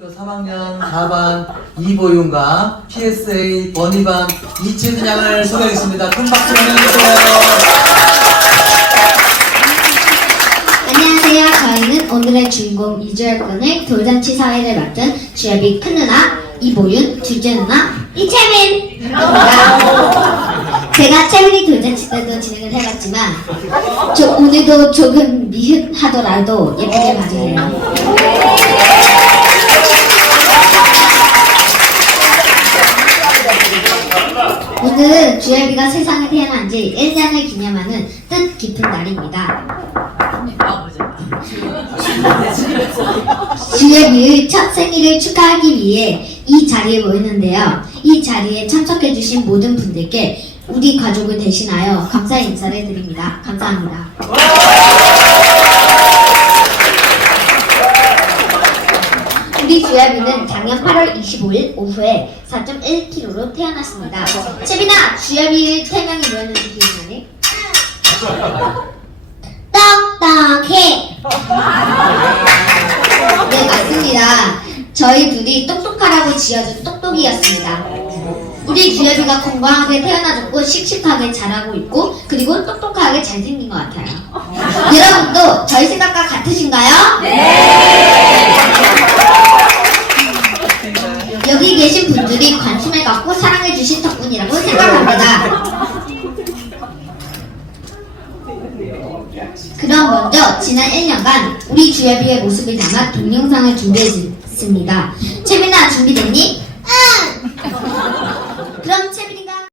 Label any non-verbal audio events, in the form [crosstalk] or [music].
학교 3학년 4반 이보윤과 PSA 버니반 이채준 양을 소개하겠습니다. 큰 박수 보내주세요. 안녕하세요. 저희는 오늘의 주인공 이주열군의 돌잔치 사회를 맡은 주엽이 큰 누나 이보윤, 둘째 누나 이채민. [laughs] 제가 채민이 돌잔치 때도 진행을 해봤지만 저 오늘도 조금 미흡하더라도 예쁘게 봐주세요. 오늘은 주엽이가 세상에 태어난 지 1년을 기념하는 뜻 깊은 날입니다. 주엽이의 첫 생일을 축하하기 위해 이 자리에 모였는데요. 이 자리에 참석해주신 모든 분들께 우리 가족을 대신하여 감사 인사를 드립니다. 감사합니다. 우리 주엽이는 작년 8월 25일 오후에 4.1kg로 태어났습니다. 채빈아, 주엽이 태명이 뭐였는지 기억나니? 똑똑해. 네, 맞습니다. 저희 둘이 똑똑하라고 지어준 똑똑이였습니다. 우리 주엽이가 건강하게 태어나줬고 씩씩하게 자라고 있고 그리고 똑똑하게 잘생긴 것 같아요. 여러분도 저희 생각과 같으신가요? 관심을 갖고 사랑해 주신 덕분이라고 생각합니다. 그럼 먼저 지난 1년간 우리 주엽이의 모습을 담아 동영상을 준비했습니다. 채민아 준비됐니?